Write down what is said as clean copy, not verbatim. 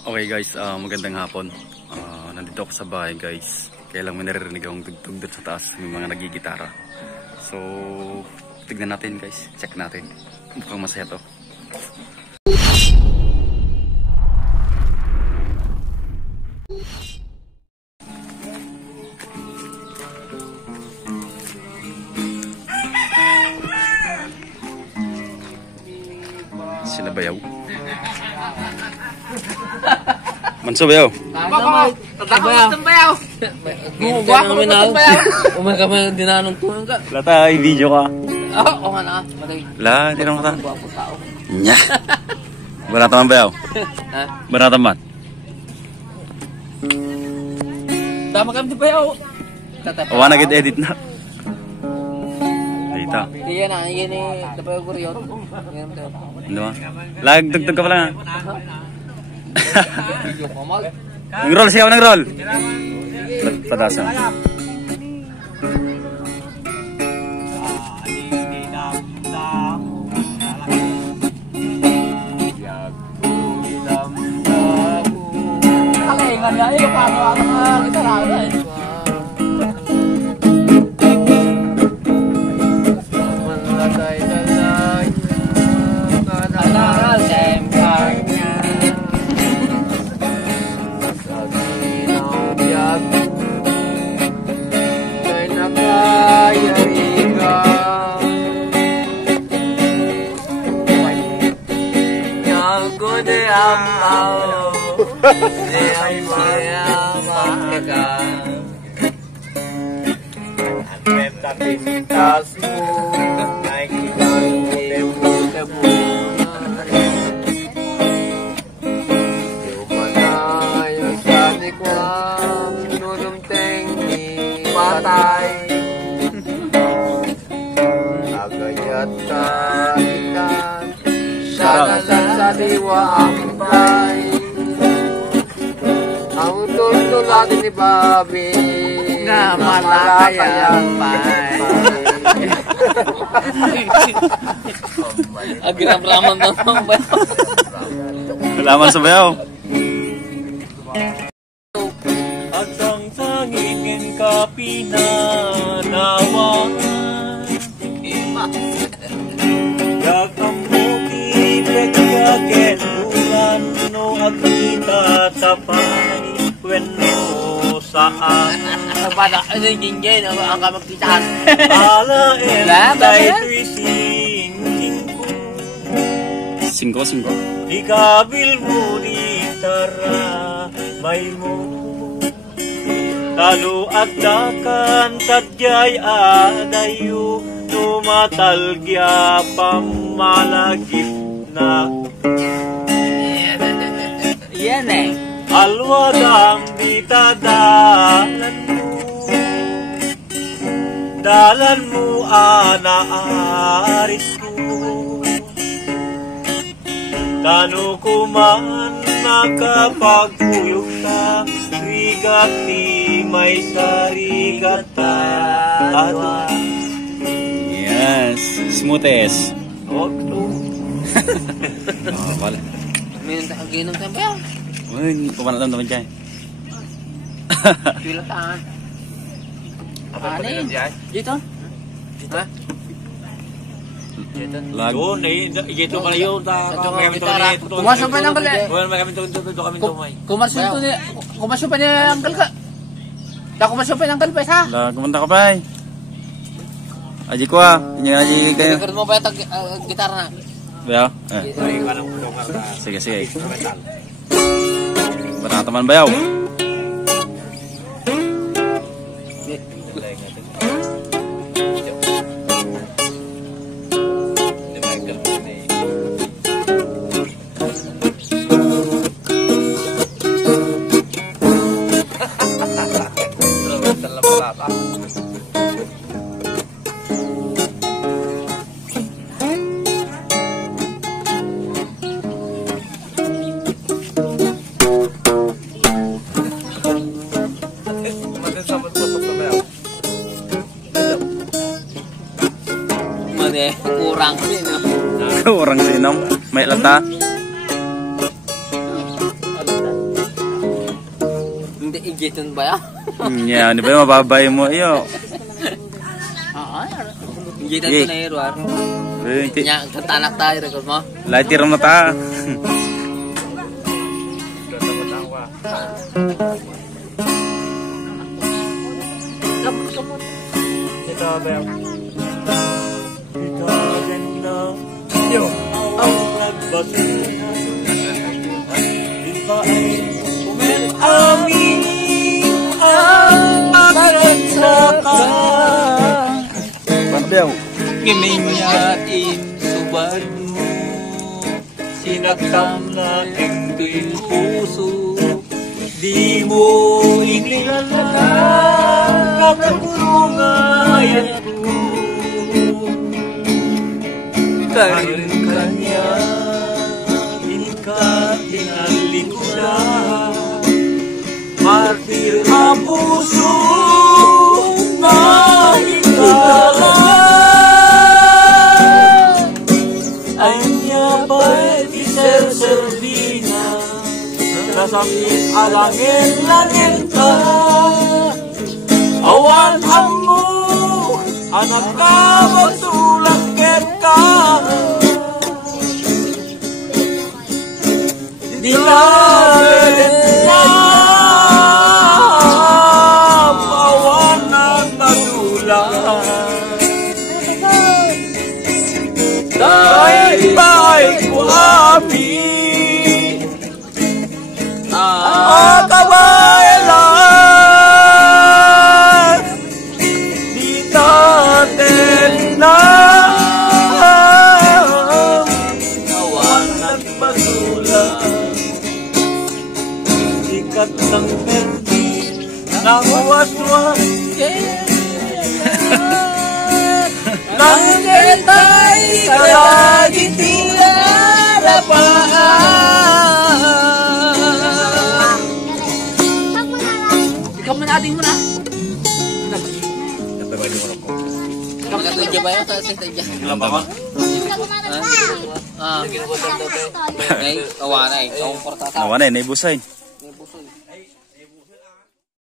Okay guys, magandang hapon. Nandito ako sa bahay guys. Kaya lang may naririnig akong tugtog doon sa taas. May mga nagigitara. So, tignan natin guys. Check natin. Mukhang masaya to. Sila bayaw. Manso bayaw. Bayaw. Gua ko ng bayaw. Umaga man dinanong tuwang ka. Lata, i-video ka. Oo, nga na. La, tinong ka ta. Nya. Barata man bayaw. Ha? Barata man. Tama kami di bayaw. Awa na edit na. Dita. Iya na, ini dapat ko riyon. Ano ba? Lag tugtog ka pala. Video kamal. Nag-roll siya, nag-roll. Patasan. Kalingan nga iyo paano ang gitara eh. Pintas mo naik tebu-tebu Yumanay sa nikwang nunumteng ni patay Agayat ka ikan Sanasan sa diwa ampay Ang tulad ni Bobby nga malakayang pay. Agiram-raman daw ng bayaw. Salamat sa bayaw. At ang tangingin ka pinanawan Yak ang muki pagkaken bulan no agita tapay Wenno saan Pada ano yung jinjay na ang kamagkitaan. Ala entay tuising Singko. Ikabil mo di tara may mo Talo at dakan tadyay adayo Tumatalgya pamalagip na Yan eh. Alwadang ditadalan mo Dalan mo anaaris ko Tano ko man nakapagpuyok ka Rigat ni may sarigata Yes. Smoothes. Huwag to Wala. May nagtaginom sa bayaw. Uy, kumanatan naman dyan. Pilataan. Ano yun? Dito? Ha? Lag. Doon eh, ito pala yun Kumasyo pa ng kala. Kumasyo pa niya ang kalka. Kumasyo pa ng kalpa ha? Lag, kumanta ka pa eh. Aji ko ah. Aji kayo. Record mo ba yung gitara na? Bayaw? Sige. Barata man bayaw. Kurang din. Kurang sinom. May lata. Igitin ba yan? Yan, di ba mababay mo iyo. Igitin ko na hero. Nya, katanak tayo record mo. Lighter mo ta. Ang nagbasura di ba ay umiamin ang pagkagsaka Pandaw. giminyain subad mo sinaktan na aking puso di mo inilala kapagurungayan ko karin kanya ka pinalikudan martir ang puso na hingala ay niya ba'y iserservina nasakit alangin langin ka awan mo anak ka magtulak ka di natin awan ng magulang dahil ba'y kuhamin ang kabayalan di natin na awan ng magulang sikat ng perdi ng waswas nang ketay kalagi tinarapaan. Ikaw mo natin mo na. Magkatudya ba yun? Sa tadya. Ilan pa ba? Ngayon, kawana eh. Nawanay, naibusain.